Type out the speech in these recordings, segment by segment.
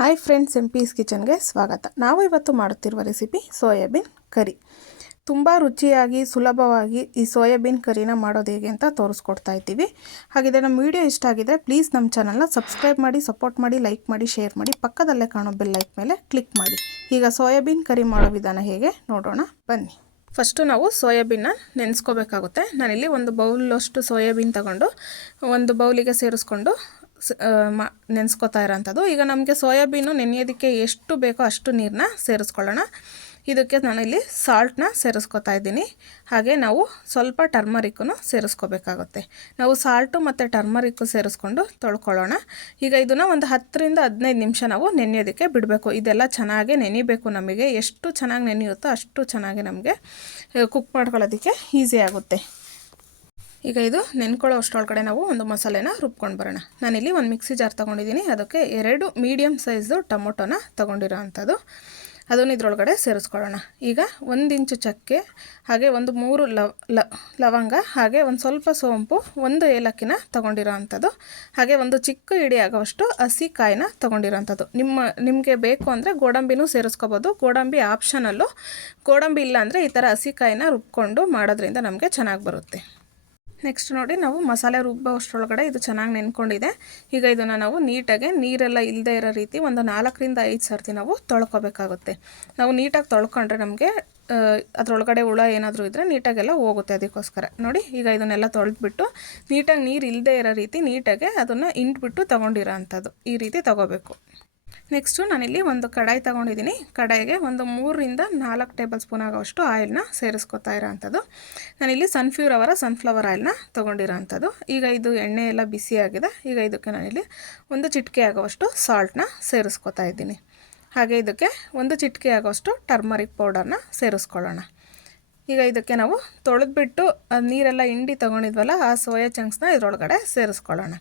Hi friends, piece ಕಿಚನ್ಗೆ ಸ್ವಾಗತ. ನಾವು ಇವತ್ತು ಮಾಡುತ್ತಿರುವ ರೆಸಿಪಿ ಸೋಯಾಬೀನ್ ಕರಿ. ತುಂಬ ರುಚಿಯಾಗಿ ಸುಲಭವಾಗಿ ಈ ಸೋಯಾಬೀನ್ ಕರಿನ ಮಾಡೋದು ಹೇಗೆ ಅಂತ ತೋರಿಸ್ಕೊಡ್ತಾ ಇದ್ದೀವಿ. ಹಾಗಿದ್ರೆ ನಮ್ಮ ವಿಡಿಯೋ ಇಷ್ಟ ಆಗಿದ್ರೆ ಪ್ಲೀಸ್ ನಮ್ಮ ಚಾನಲ್ನ ಸಬ್ಸ್ಕ್ರೈಬ್ ಮಾಡಿ, ಸಪೋರ್ಟ್ ಮಾಡಿ, ಲೈಕ್ ಮಾಡಿ, ಶೇರ್ ಮಾಡಿ, ಪಕ್ಕದಲ್ಲೇ ಕಾಣೋ ಬೆಲ್ ಲೈಕ್ ಮೇಲೆ ಕ್ಲಿಕ್ ಮಾಡಿ. ಈಗ ಸೋಯಾಬೀನ್ ಕರಿ ಮಾಡೋ ವಿಧಾನ ಹೇಗೆ ನೋಡೋಣ ಬನ್ನಿ. ಫಸ್ಟು ನಾವು ಸೋಯಾಬೀನ್ನ ನೆನೆಸ್ಕೋಬೇಕಾಗುತ್ತೆ. ನಾನಿಲ್ಲಿ ಒಂದು ಬೌಲಷ್ಟು ಸೋಯಾಬೀನ್ ತಗೊಂಡು ಒಂದು ಬೌಲಿಗೆ ಸೇರಿಸ್ಕೊಂಡು ನೆನೆಸ್ಕೋತಾ ಇರೋಂಥದ್ದು. ಈಗ ನಮಗೆ ಸೋಯಾಬೀನು ನೆನೆಯೋದಕ್ಕೆ ಎಷ್ಟು ಬೇಕೋ ಅಷ್ಟು ನೀರನ್ನ ಸೇರಿಸ್ಕೊಳ್ಳೋಣ. ಇದಕ್ಕೆ ನಾನಿಲ್ಲಿ ಸಾಲ್ಟನ್ನ ಸೇರಿಸ್ಕೊತಾ ಇದ್ದೀನಿ. ಹಾಗೆ ನಾವು ಸ್ವಲ್ಪ ಟರ್ಮರಿಕ್ಕನ್ನು ಸೇರಿಸ್ಕೋಬೇಕಾಗುತ್ತೆ. ನಾವು ಸಾಲ್ಟು ಮತ್ತು ಟರ್ಮರಿಕ್ಕು ಸೇರಿಸ್ಕೊಂಡು ತೊಳ್ಕೊಳ್ಳೋಣ. ಈಗ ಇದನ್ನು ಒಂದು 10-15 ನಿಮಿಷ ನಾವು ನೆನೆಯೋದಕ್ಕೆ ಬಿಡಬೇಕು. ಇದೆಲ್ಲ ಚೆನ್ನಾಗಿ ನೆನೆಯಬೇಕು. ನಮಗೆ ಎಷ್ಟು ಚೆನ್ನಾಗಿ ನೆನೆಯುತ್ತೋ ಅಷ್ಟು ಚೆನ್ನಾಗಿ ನಮಗೆ ಕುಕ್ ಮಾಡ್ಕೊಳ್ಳೋದಕ್ಕೆ ಈಸಿ ಆಗುತ್ತೆ. ಈಗ ಇದು ನೆನ್ಕೊಳ್ಳೋ ಅಷ್ಟರೊಳಗಡೆ ನಾವು ಒಂದು ಮಸಾಲೆನ ರುಬ್ಕೊಂಡು ಬರೋಣ. ನಾನಿಲ್ಲಿ ಒಂದು ಮಿಕ್ಸಿ ಜಾರ್ ತೊಗೊಂಡಿದ್ದೀನಿ. ಅದಕ್ಕೆ 2 ಮೀಡಿಯಮ್ ಸೈಜು ಟೊಮೊಟೊನ ತೊಗೊಂಡಿರೋ ಅಂಥದ್ದು. ಅದನ್ನು ಇದರೊಳಗಡೆ ಸೇರಿಸ್ಕೊಳ್ಳೋಣ. ಈಗ 1 ಇಂಚು ಚಕ್ಕೆ, ಹಾಗೆ ಒಂದು 3 ಲವಂಗ, ಹಾಗೆ ಒಂದು ಸ್ವಲ್ಪ ಸೋಂಪು, 1 ಏಲಕ್ಕಿನ ತೊಗೊಂಡಿರೋ ಅಂಥದ್ದು, ಹಾಗೆ ಒಂದು ಚಿಕ್ಕ ಇಡಿ ಆಗೋವಷ್ಟು ಹಸಿ ಕಾಯಿನ ತೊಗೊಂಡಿರೋ ಅಂಥದ್ದು. ನಿಮಗೆ ಬೇಕು ಅಂದರೆ ಗೋಡಂಬಿನೂ ಸೇರಿಸ್ಕೋಬೋದು. ಗೋಡಂಬಿ ಆಪ್ಷನಲ್ಲು. ಗೋಡಂಬಿ ಇಲ್ಲ ಅಂದರೆ ಈ ಥರ ಹಸಿ ಕಾಯಿನ ರುಬ್ಕೊಂಡು ಮಾಡೋದ್ರಿಂದ ನಮಗೆ ಚೆನ್ನಾಗಿ ಬರುತ್ತೆ. ನೆಕ್ಸ್ಟ್ ನೋಡಿ, ನಾವು ಮಸಾಲೆ ರುಬ್ಬೋ ಅಷ್ಟರೊಳಗಡೆ ಇದು ಚೆನ್ನಾಗಿ ನೆನ್ಕೊಂಡಿದೆ. ಈಗ ಇದನ್ನು ನಾವು ನೀಟಾಗಿ ನೀರೆಲ್ಲ ಇಲ್ಲದೆ ಇರೋ ರೀತಿ ಒಂದು 4-5 ಸರ್ತಿ ನಾವು ತೊಳ್ಕೊಬೇಕಾಗುತ್ತೆ. ನಾವು ನೀಟಾಗಿ ತೊಳ್ಕೊಂಡ್ರೆ ನಮಗೆ ಅದರೊಳಗಡೆ ಹುಳ ಏನಾದರೂ ಇದ್ದರೆ ನೀಟಾಗೆಲ್ಲ ಹೋಗುತ್ತೆ. ಅದಕ್ಕೋಸ್ಕರ ನೋಡಿ, ಈಗ ಇದನ್ನೆಲ್ಲ ತೊಳೆದ್ಬಿಟ್ಟು ನೀಟಾಗಿ ನೀರು ಇಲ್ಲದೆ ಇರೋ ರೀತಿ ನೀಟಾಗಿ ಅದನ್ನು ಇಂಟ್ಬಿಟ್ಟು ತೊಗೊಂಡಿರೋ ಅಂಥದ್ದು ಈ ರೀತಿ ತೊಗೋಬೇಕು. ನೆಕ್ಸ್ಟು ನಾನಿಲ್ಲಿ ಒಂದು ಕಡಾಯಿ ತೊಗೊಂಡಿದ್ದೀನಿ. ಕಡಾಯಿಗೆ ಒಂದು 3-4 ಟೇಬಲ್ ಸ್ಪೂನ್ ಆಗೋಷ್ಟು ಆಯಿಲ್ನ ಸೇರಿಸ್ಕೊತಾ ಇರೋ ಅಂಥದ್ದು. ನಾನಿಲ್ಲಿ ಸನ್ಫ್ಲವರ್ ಆಯಿಲ್ನ ತೊಗೊಂಡಿರೋ ಅಂಥದ್ದು. ಈಗ ಇದು ಎಣ್ಣೆ ಎಲ್ಲ ಬಿಸಿಯಾಗಿದೆ. ಈಗ ಇದಕ್ಕೆ ನಾನಿಲ್ಲಿ ಒಂದು ಚಿಟಿಕೆ ಆಗೋವಷ್ಟು ಸಾಲ್ಟನ್ನ ಸೇರಿಸ್ಕೊತಾ ಇದ್ದೀನಿ. ಹಾಗೆ ಇದಕ್ಕೆ ಒಂದು ಚಿಟಿಕೆ ಆಗೋಷ್ಟು ಟರ್ಮರಿಕ್ ಪೌಡರ್ನ ಸೇರಿಸ್ಕೊಳ್ಳೋಣ. ಈಗ ಇದಕ್ಕೆ ನಾವು ತೊಳೆದ್ಬಿಟ್ಟು ನೀರೆಲ್ಲ ಹಿಂಡಿ ತೊಗೊಂಡಿದ್ವಲ್ಲ ಆ ಸೋಯಾ ಚಂಕ್ಸ್ನ ಇದರೊಳಗಡೆ ಸೇರಿಸ್ಕೊಳ್ಳೋಣ.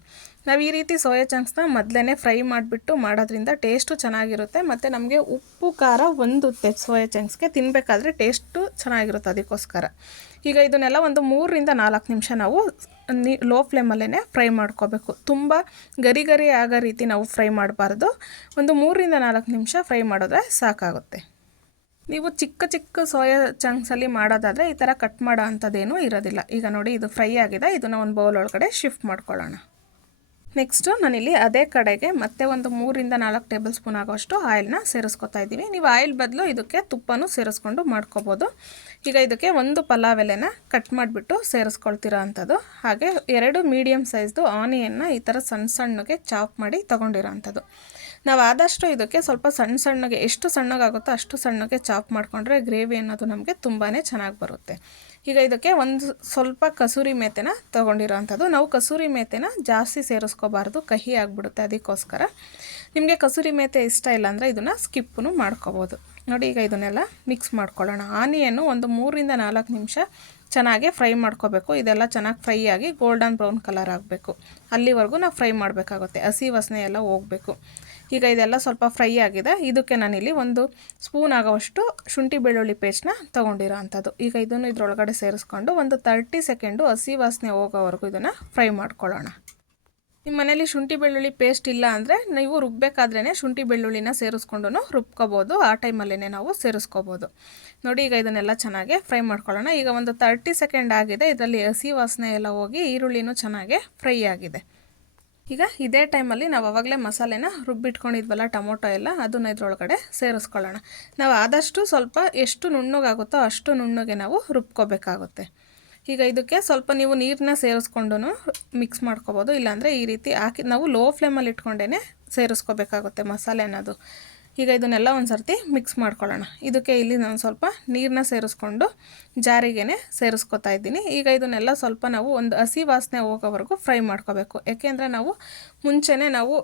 ನಾವು ಈ ರೀತಿ ಸೋಯಾ ಚಂಕ್ಸ್ನ ಮೊದಲೇ ಫ್ರೈ ಮಾಡಿಬಿಟ್ಟು ಮಾಡೋದ್ರಿಂದ ಟೇಸ್ಟು ಚೆನ್ನಾಗಿರುತ್ತೆ ಮತ್ತು ನಮಗೆ ಉಪ್ಪು ಖಾರ ಹೊಂದುತ್ತೆ. ಸೋಯಾ ಚಂಕ್ಸ್ಗೆ ತಿನ್ನಬೇಕಾದ್ರೆ ಟೇಸ್ಟು ಚೆನ್ನಾಗಿರುತ್ತೆ. ಅದಕ್ಕೋಸ್ಕರ ಈಗ ಇದನ್ನೆಲ್ಲ ಒಂದು 3-4 ನಿಮಿಷ ನಾವು ಲೋ ಫ್ಲೇಮಲ್ಲೇ ಫ್ರೈ ಮಾಡ್ಕೋಬೇಕು. ತುಂಬ ಗರಿ ಆಗೋ ರೀತಿ ನಾವು ಫ್ರೈ ಮಾಡಬಾರ್ದು. ಒಂದು 3-4 ನಿಮಿಷ ಫ್ರೈ ಮಾಡಿದ್ರೆ ಸಾಕಾಗುತ್ತೆ. ನೀವು ಚಿಕ್ಕ ಸೋಯಾ ಚಂಕ್ಸಲ್ಲಿ ಮಾಡೋದಾದರೆ ಈ ಥರ ಕಟ್ ಮಾಡೋ ಅಂಥದ್ದೇನೂ ಇರೋದಿಲ್ಲ. ಈಗ ನೋಡಿ, ಇದು ಫ್ರೈ ಆಗಿದೆ. ಇದನ್ನು ಒಂದು ಬೌಲ್ ಒಳಗಡೆ ಶಿಫ್ಟ್ ಮಾಡ್ಕೊಳ್ಳೋಣ. ನೆಕ್ಸ್ಟು ನಾನಿಲ್ಲಿ ಅದೇ ಕಡೆಗೆ ಮತ್ತೆ ಒಂದು 3-4 ಟೇಬಲ್ ಸ್ಪೂನ್ ಆಗೋಷ್ಟು ಆಯಿಲ್ನ ಸೇರಿಸ್ಕೊತಾ ಇದ್ದೀವಿ. ನೀವು ಆಯಿಲ್ ಬದಲು ಇದಕ್ಕೆ ತುಪ್ಪನೂ ಸೇರಿಸ್ಕೊಂಡು ಮಾಡ್ಕೋಬೋದು. ಈಗ ಇದಕ್ಕೆ ಒಂದು ಪಲಾವ್ ಎಲೆನ ಕಟ್ ಮಾಡಿಬಿಟ್ಟು ಸೇರಿಸ್ಕೊಳ್ತಿರೋ ಅಂಥದ್ದು. ಹಾಗೆ 2 ಮೀಡಿಯಮ್ ಸೈಜ್ದು ಆನಿಯನ್ನ ಈ ಥರ ಸಣ್ಣಗೆ ಚಾಪ್ ಮಾಡಿ ತೊಗೊಂಡಿರೋ ಅಂಥದ್ದು. ನಾವು ಆದಷ್ಟು ಇದಕ್ಕೆ ಸ್ವಲ್ಪ ಸಣ್ಣಗೆ ಎಷ್ಟು ಸಣ್ಣಗಾಗುತ್ತೋ ಅಷ್ಟು ಸಣ್ಣಗೆ ಚಾಪ್ ಮಾಡಿಕೊಂಡ್ರೆ ಗ್ರೇವಿ ಅನ್ನೋದು ನಮಗೆ ತುಂಬಾ ಚೆನ್ನಾಗಿ ಬರುತ್ತೆ. ಈಗ ಇದಕ್ಕೆ ಒಂದು ಸ್ವಲ್ಪ ಕಸೂರಿ ಮೇಥೆನ ತೊಗೊಂಡಿರೋ ಅಂಥದ್ದು. ನಾವು ಕಸೂರಿ ಮೇಥೆನ ಜಾಸ್ತಿ ಸೇರಿಸ್ಕೋಬಾರ್ದು, ಕಹಿ ಆಗಿಬಿಡುತ್ತೆ. ಅದಕ್ಕೋಸ್ಕರ ನಿಮಗೆ ಕಸೂರಿ ಮೇಥೆ ಇಷ್ಟ ಇಲ್ಲ ಅಂದರೆ ಇದನ್ನು ಸ್ಕಿಪ್ಪೂ ಮಾಡ್ಕೋಬೋದು. ನೋಡಿ, ಈಗ ಇದನ್ನೆಲ್ಲ ಮಿಕ್ಸ್ ಮಾಡ್ಕೊಳ್ಳೋಣ. ಆನಿಯನ್ನು ಒಂದು 3-4 ನಿಮಿಷ ಚೆನ್ನಾಗಿ ಫ್ರೈ ಮಾಡ್ಕೋಬೇಕು. ಇದೆಲ್ಲ ಚೆನ್ನಾಗಿ ಫ್ರೈ ಆಗಿ ಗೋಲ್ಡನ್ ಬ್ರೌನ್ ಕಲರ್ ಆಗಬೇಕು. ಅಲ್ಲಿವರೆಗೂ ನಾವು ಫ್ರೈ ಮಾಡಬೇಕಾಗುತ್ತೆ. ಹಸಿ ವಾಸನೆ ಎಲ್ಲ ಹೋಗಬೇಕು. ಈಗ ಇದೆಲ್ಲ ಸ್ವಲ್ಪ ಫ್ರೈ ಆಗಿದೆ. ಇದಕ್ಕೆ ನಾನಿಲ್ಲಿ 1 ಸ್ಪೂನ್ ಆಗೋವಷ್ಟು ಶುಂಠಿ ಬೆಳ್ಳುಳ್ಳಿ ಪೇಸ್ಟ್ನ ತೊಗೊಂಡಿರೋ ಅಂಥದ್ದು. ಈಗ ಇದನ್ನು ಇದರೊಳಗಡೆ ಸೇರಿಸ್ಕೊಂಡು ಒಂದು 30 ಸೆಕೆಂಡು ಹಸಿ ವಾಸನೆ ಹೋಗೋವರೆಗೂ ಇದನ್ನು ಫ್ರೈ ಮಾಡ್ಕೊಳ್ಳೋಣ. ನಿಮ್ಮ ಮನೇಲಿ ಶುಂಠಿ ಬೆಳ್ಳುಳ್ಳಿ ಪೇಸ್ಟ್ ಇಲ್ಲ ಅಂದರೆ ನೀವು ರುಬ್ಬಬೇಕಾದ್ರೇ ಶುಂಠಿ ಬೆಳ್ಳುಳ್ಳಿನ ಸೇರಿಸ್ಕೊಂಡು ರುಬ್ಕೋಬೋದು. ಆ ಟೈಮಲ್ಲೇ ನಾವು ಸೇರಿಸ್ಕೋಬೋದು. ನೋಡಿ, ಈಗ ಇದನ್ನೆಲ್ಲ ಚೆನ್ನಾಗಿ ಫ್ರೈ ಮಾಡ್ಕೊಳ್ಳೋಣ. ಈಗ ಒಂದು 30 ಸೆಕೆಂಡ್ ಆಗಿದೆ. ಇದರಲ್ಲಿ ಹಸಿ ವಾಸನೆ ಎಲ್ಲ ಹೋಗಿ ಈರುಳ್ಳಿನೂ ಚೆನ್ನಾಗಿ ಫ್ರೈ ಆಗಿದೆ. ಈಗ ಇದೇ ಟೈಮಲ್ಲಿ ನಾವು ಆವಾಗಲೇ ಮಸಾಲೆನ ರುಬ್ಬಿಟ್ಕೊಂಡಿದ್ವಲ್ಲ ಟೊಮೊಟೊ ಎಲ್ಲ, ಅದನ್ನು ಇದರೊಳಗಡೆ ಸೇರಿಸ್ಕೊಳ್ಳೋಣ. ನಾವು ಆದಷ್ಟು ಸ್ವಲ್ಪ ಎಷ್ಟು ನುಣ್ಣಗಾಗುತ್ತೋ ಅಷ್ಟು ನುಣ್ಣಗೆ ನಾವು ರುಬ್ಕೋಬೇಕಾಗುತ್ತೆ. ಈಗ ಇದಕ್ಕೆ ಸ್ವಲ್ಪ ನೀವು ನೀರನ್ನ ಸೇರಿಸ್ಕೊಂಡು ಮಿಕ್ಸ್ ಮಾಡ್ಕೋಬೋದು. ಇಲ್ಲಾಂದರೆ ಈ ರೀತಿ ಹಾಕಿ ನಾವು ಲೋ ಫ್ಲೇಮಲ್ಲಿ ಇಟ್ಕೊಂಡೇ ಸೇರಿಸ್ಕೋಬೇಕಾಗುತ್ತೆ ಮಸಾಲೆ ಅನ್ನೋದು. ಈಗ ಇದನ್ನೆಲ್ಲ ಒಂದು ಸರ್ತಿ ಮಿಕ್ಸ್ ಮಾಡ್ಕೊಳ್ಳೋಣ. ಇದಕ್ಕೆ ಇಲ್ಲಿ ನಾನು ಸ್ವಲ್ಪ ನೀರನ್ನ ಸೇರಿಸ್ಕೊಂಡು ಜಾರಿಗೇ ಸೇರಿಸ್ಕೊತಾ ಇದ್ದೀನಿ. ಈಗ ಇದನ್ನೆಲ್ಲ ಸ್ವಲ್ಪ ನಾವು ಒಂದು ಹಸಿ ವಾಸನೆ ಹೋಗೋವರೆಗೂ ಫ್ರೈ ಮಾಡ್ಕೋಬೇಕು. ಯಾಕೆಂದರೆ ನಾವು ಮುಂಚೆನೇ ನಾವು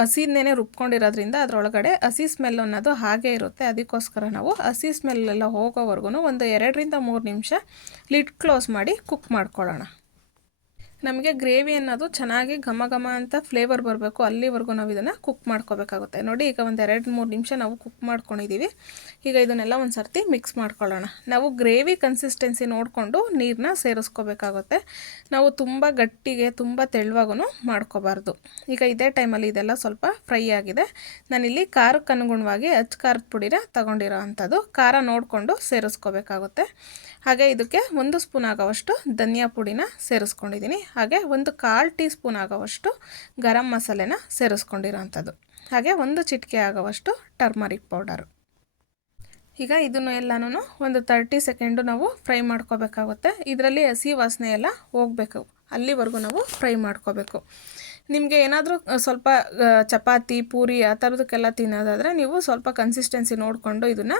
ಹಸಿನೇ ರುಬ್ಕೊಂಡಿರೋದ್ರಿಂದ ಅದರೊಳಗಡೆ ಹಸಿ ಸ್ಮೆಲ್ ಅನ್ನೋದು ಹಾಗೇ ಇರುತ್ತೆ. ಅದಕ್ಕೋಸ್ಕರ ನಾವು ಹಸಿ ಸ್ಮೆಲ್ಲೆಲ್ಲ ಹೋಗೋವರೆಗೂ ಒಂದು 2-3 ನಿಮಿಷ ಲಿಡ್ ಕ್ಲೋಸ್ ಮಾಡಿ ಕುಕ್ ಮಾಡ್ಕೊಳ್ಳೋಣ. ನಮಗೆ ಗ್ರೇವಿ ಅನ್ನೋದು ಚೆನ್ನಾಗಿ ಘಮ ಘಮ ಅಂತ ಫ್ಲೇವರ್ ಬರಬೇಕು, ಅಲ್ಲಿವರೆಗೂ ನಾವು ಇದನ್ನು ಕುಕ್ ಮಾಡ್ಕೋಬೇಕಾಗುತ್ತೆ. ನೋಡಿ ಈಗ ಒಂದು 2-3 ನಿಮಿಷ ನಾವು ಕುಕ್ ಮಾಡ್ಕೊಂಡಿದ್ದೀವಿ. ಈಗ ಇದನ್ನೆಲ್ಲ ಒಂದು ಸರ್ತಿ ಮಿಕ್ಸ್ ಮಾಡ್ಕೊಳ್ಳೋಣ. ನಾವು ಗ್ರೇವಿ ಕನ್ಸಿಸ್ಟೆನ್ಸಿ ನೋಡಿಕೊಂಡು ನೀರನ್ನ ಸೇರಿಸ್ಕೋಬೇಕಾಗುತ್ತೆ. ನಾವು ತುಂಬ ಗಟ್ಟಿಗೆ ತುಂಬ ತೆಳುವಾಗೂ ಮಾಡ್ಕೋಬಾರ್ದು. ಈಗ ಇದೇ ಟೈಮಲ್ಲಿ ಇದೆಲ್ಲ ಸ್ವಲ್ಪ ಫ್ರೈ ಆಗಿದೆ. ನಾನಿಲ್ಲಿ ಖಾರಕ್ಕೆ ಅನುಗುಣವಾಗಿ ಖಾರದ ಪುಡಿನ ತಗೊಂಡಿರೋ ಅಂಥದ್ದು. ಖಾರ ನೋಡಿಕೊಂಡು ಸೇರಿಸ್ಕೋಬೇಕಾಗುತ್ತೆ. ಹಾಗೆ ಇದಕ್ಕೆ 1 ಸ್ಪೂನ್ ಆಗೋವಷ್ಟು ಧನಿಯಾ ಪುಡಿನ ಸೇರಿಸ್ಕೊಂಡಿದ್ದೀನಿ. ಹಾಗೆ 1/4 ಟೀ ಸ್ಪೂನ್ ಆಗೋವಷ್ಟು ಗರಂ ಮಸಾಲೆನ ಸೇರಿಸ್ಕೊಂಡಿರೋ ಅಂಥದ್ದು. ಹಾಗೆ 1 ಚಿಟಿಕೆ ಆಗೋವಷ್ಟು ಟರ್ಮರಿಕ್ ಪೌಡರು. ಈಗ ಇದನ್ನು ಎಲ್ಲನೂ ಒಂದು 30 ಸೆಕೆಂಡು ನಾವು ಫ್ರೈ ಮಾಡ್ಕೋಬೇಕಾಗುತ್ತೆ. ಇದರಲ್ಲಿ ಹಸಿ ವಾಸನೆ ಎಲ್ಲ ಹೋಗಬೇಕು, ಅಲ್ಲಿವರೆಗೂ ನಾವು ಫ್ರೈ ಮಾಡ್ಕೋಬೇಕು. ನಿಮಗೆ ಏನಾದರೂ ಸ್ವಲ್ಪ ಚಪಾತಿ ಪೂರಿ ಆ ಥರದಕ್ಕೆಲ್ಲ ತಿನ್ನೋದಾದರೆ ನೀವು ಸ್ವಲ್ಪ ಕನ್ಸಿಸ್ಟೆನ್ಸಿ ನೋಡಿಕೊಂಡು ಇದನ್ನು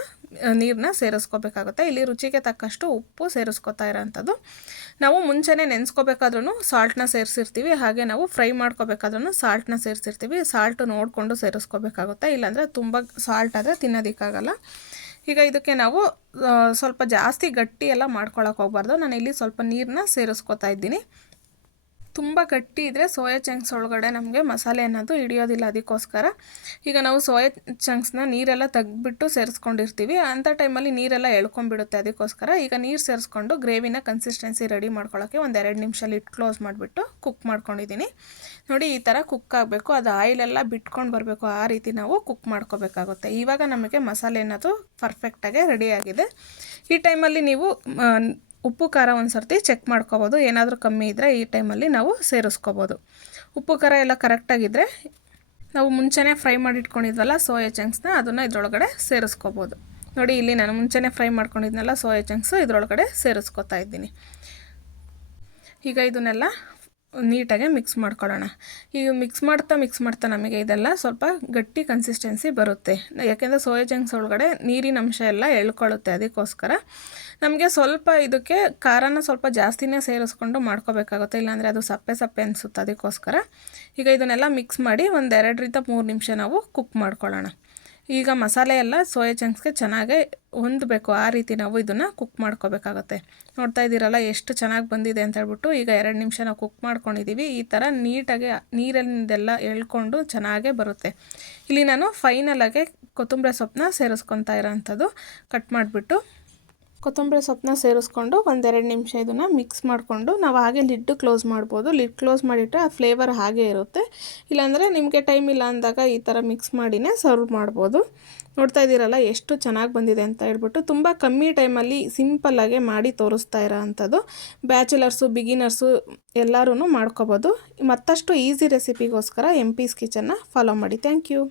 ನೀರನ್ನ ಸೇರಿಸ್ಕೋಬೇಕಾಗುತ್ತೆ. ಇಲ್ಲಿ ರುಚಿಗೆ ತಕ್ಕಷ್ಟು ಉಪ್ಪು ಸೇರಿಸ್ಕೊತಾ ಇರೋಂಥದ್ದು. ನಾವು ಮುಂಚೆನೇ ನೆನೆಸ್ಕೋಬೇಕಾದ್ರೂ ಸಾಲ್ಟನ್ನ ಸೇರಿಸಿರ್ತೀವಿ, ಹಾಗೆ ನಾವು ಫ್ರೈ ಮಾಡ್ಕೋಬೇಕಾದ್ರೂ ಸಾಲ್ಟನ್ನ ಸೇರಿಸಿರ್ತೀವಿ. ಸಾಲ್ಟು ನೋಡಿಕೊಂಡು ಸೇರಿಸ್ಕೋಬೇಕಾಗುತ್ತೆ, ಇಲ್ಲಾಂದರೆ ತುಂಬ ಸಾಲ್ಟ್ ಆದರೆ ತಿನ್ನೋದಕ್ಕಾಗಲ್ಲ. ಈಗ ಇದಕ್ಕೆ ನಾವು ಸ್ವಲ್ಪ ಜಾಸ್ತಿ ಗಟ್ಟಿ ಎಲ್ಲ ಮಾಡ್ಕೊಳಕ್ಕೆ ಹೋಗ್ಬಾರ್ದು. ನಾನು ಇಲ್ಲಿ ಸ್ವಲ್ಪ ನೀರನ್ನ ಸೇರಿಸ್ಕೊತಾ ಇದ್ದೀನಿ. ತುಂಬ ಗಟ್ಟಿ ಇದ್ದರೆ ಸೋಯಾ ಚಂಕ್ಸ್ ಒಳಗಡೆ ನಮಗೆ ಮಸಾಲೆ ಅನ್ನೋದು ಹಿಡಿಯೋದಿಲ್ಲ, ಅದಕ್ಕೋಸ್ಕರ ಈಗ ನಾವು ಸೋಯಾ ಚಂಕ್ಸ್ನ ನೀರೆಲ್ಲ ತೆಗೆದ್ಬಿಟ್ಟು ಸೇರಿಸ್ಕೊಂಡಿರ್ತೀವಿ. ಅಂಥ ಟೈಮಲ್ಲಿ ನೀರೆಲ್ಲ ಎಳ್ಕೊಂಡ್ಬಿಡುತ್ತೆ. ಅದಕ್ಕೋಸ್ಕರ ಈಗ ನೀರು ಸೇರಿಸ್ಕೊಂಡು ಗ್ರೇವಿನ ಕನ್ಸಿಸ್ಟೆನ್ಸಿ ರೆಡಿ ಮಾಡ್ಕೊಳ್ಳೋಕ್ಕೆ ಒಂದು 2 ನಿಮಿಷ ಲಿಡ್ ಕ್ಲೋಸ್ ಮಾಡಿಬಿಟ್ಟು ಕುಕ್ ಮಾಡ್ಕೊಂಡಿದ್ದೀನಿ. ನೋಡಿ ಈ ಥರ ಕುಕ್ ಆಗಬೇಕು, ಅದು ಆಯಿಲೆಲ್ಲ ಬಿಟ್ಕೊಂಡು ಬರಬೇಕು, ಆ ರೀತಿ ನಾವು ಕುಕ್ ಮಾಡ್ಕೋಬೇಕಾಗುತ್ತೆ. ಇವಾಗ ನಮಗೆ ಮಸಾಲೆ ಅನ್ನೋದು ಪರ್ಫೆಕ್ಟಾಗಿ ರೆಡಿಯಾಗಿದೆ. ಈ ಟೈಮಲ್ಲಿ ನೀವು ಉಪ್ಪು ಖಾರ ಒಂದು ಸರ್ತಿ ಚೆಕ್ ಮಾಡ್ಕೋಬೋದು. ಏನಾದರೂ ಕಮ್ಮಿ ಇದ್ದರೆ ಈ ಟೈಮಲ್ಲಿ ನಾವು ಸೇರಿಸ್ಕೋಬೋದು. ಉಪ್ಪು ಖಾರ ಎಲ್ಲ ಕರೆಕ್ಟಾಗಿದ್ದರೆ ನಾವು ಮುಂಚೆನೇ ಫ್ರೈ ಮಾಡಿಟ್ಕೊಂಡಿದ್ವಲ್ಲ ಸೋಯಾ ಚಂಕ್ಸ್ನ, ಅದನ್ನು ಇದರೊಳಗಡೆ ಸೇರಿಸ್ಕೋಬೋದು. ನೋಡಿ ಇಲ್ಲಿ ನಾನು ಮುಂಚೆನೇ ಫ್ರೈ ಮಾಡ್ಕೊಂಡಿದ್ನಲ್ಲ ಸೋಯಾ ಚಂಕ್ಸು, ಇದರೊಳಗಡೆ ಸೇರಿಸ್ಕೊತಾ ಇದ್ದೀನಿ. ಈಗ ಇದನ್ನೆಲ್ಲ ನೀಟಾಗಿ ಮಿಕ್ಸ್ ಮಾಡ್ಕೊಳ್ಳೋಣ. ಈಗ ಮಿಕ್ಸ್ ಮಾಡ್ತಾ ನಮಗೆ ಇದೆಲ್ಲ ಸ್ವಲ್ಪ ಗಟ್ಟಿ ಕನ್ಸಿಸ್ಟೆನ್ಸಿ ಬರುತ್ತೆ. ಯಾಕೆಂದರೆ ಸೋಯಾ ಚಂಕ್ಸ್ ಒಳಗಡೆ ನೀರಿನ ಅಂಶ ಎಲ್ಲ ಎಳ್ಕೊಳ್ಳುತ್ತೆ. ಅದಕ್ಕೋಸ್ಕರ ನಮಗೆ ಸ್ವಲ್ಪ ಇದಕ್ಕೆ ಖಾರನ ಸ್ವಲ್ಪ ಜಾಸ್ತಿನೇ ಸೇರಿಸ್ಕೊಂಡು ಮಾಡ್ಕೋಬೇಕಾಗುತ್ತೆ, ಇಲ್ಲಾಂದರೆ ಅದು ಸಪ್ಪೆ ಸಪ್ಪೆ ಅನಿಸುತ್ತೆ. ಅದಕ್ಕೋಸ್ಕರ ಈಗ ಇದನ್ನೆಲ್ಲ ಮಿಕ್ಸ್ ಮಾಡಿ ಒಂದು 2-3 ನಿಮಿಷ ನಾವು ಕುಕ್ ಮಾಡ್ಕೊಳ್ಳೋಣ. ಈಗ ಮಸಾಲೆ ಎಲ್ಲ ಸೋಯಾ ಚಂಕ್ಸ್ಗೆ ಚೆನ್ನಾಗಿ ಹೊಂದಬೇಕು, ಆ ರೀತಿ ನಾವು ಇದನ್ನು ಕುಕ್ ಮಾಡ್ಕೋಬೇಕಾಗುತ್ತೆ. ನೋಡ್ತಾ ಇದ್ದೀರಲ್ಲ ಎಷ್ಟು ಚೆನ್ನಾಗಿ ಬಂದಿದೆ ಅಂತ ಹೇಳ್ಬಿಟ್ಟು. ಈಗ 2 ನಿಮಿಷ ನಾವು ಕುಕ್ ಮಾಡ್ಕೊಂಡಿದ್ದೀವಿ. ಈ ಥರ ನೀಟಾಗಿ ನೀರಲ್ಲಿಂದೆಲ್ಲ ಎಳ್ಕೊಂಡು ಚೆನ್ನಾಗೇ ಬರುತ್ತೆ. ಇಲ್ಲಿ ನಾನು ಫೈನಲಾಗೆ ಕೊತ್ತಂಬರಿ ಸೊಪ್ಪನ್ನ ಸೇರಿಸ್ಕೊತಾ ಇರೋಂಥದ್ದು. ಕಟ್ ಮಾಡಿಬಿಟ್ಟು ಕೊತ್ತಂಬರಿ ಸೊಪ್ಪನ್ನ ಸೇರಿಸ್ಕೊಂಡು ಒಂದು 2 ನಿಮಿಷ ಇದನ್ನು ಮಿಕ್ಸ್ ಮಾಡಿಕೊಂಡು ನಾವು ಹಾಗೆ ಲಿಡ್ ಕ್ಲೋಸ್ ಮಾಡ್ಬೋದು. ಲಿಡ್ ಕ್ಲೋಸ್ ಮಾಡಿಟ್ಟರೆ ಆ ಫ್ಲೇವರ್ ಹಾಗೆ ಇರುತ್ತೆ. ಇಲ್ಲಾಂದರೆ ನಿಮಗೆ ಟೈಮ್ ಇಲ್ಲ ಅಂದಾಗ ಈ ಥರ ಮಿಕ್ಸ್ ಮಾಡಿನೇ ಸರ್ವ್ ಮಾಡ್ಬೋದು. ನೋಡ್ತಾ ಇದ್ದೀರಲ್ಲ ಎಷ್ಟು ಚೆನ್ನಾಗಿ ಬಂದಿದೆ ಅಂತ ಹೇಳ್ಬಿಟ್ಟು. ತುಂಬ ಕಮ್ಮಿ ಟೈಮಲ್ಲಿ ಸಿಂಪಲ್ಲಾಗೆ ಮಾಡಿ ತೋರಿಸ್ತಾ ಇರೋ ಅಂಥದ್ದು. ಬ್ಯಾಚುಲರ್ಸು ಬಿಗಿನರ್ಸು ಎಲ್ಲರೂ ಮಾಡ್ಕೋಬೋದು. ಮತ್ತಷ್ಟು ಈಸಿ ರೆಸಿಪಿಗೋಸ್ಕರ MP's ಕಿಚನ್ನ ಫಾಲೋ ಮಾಡಿ. Thank you.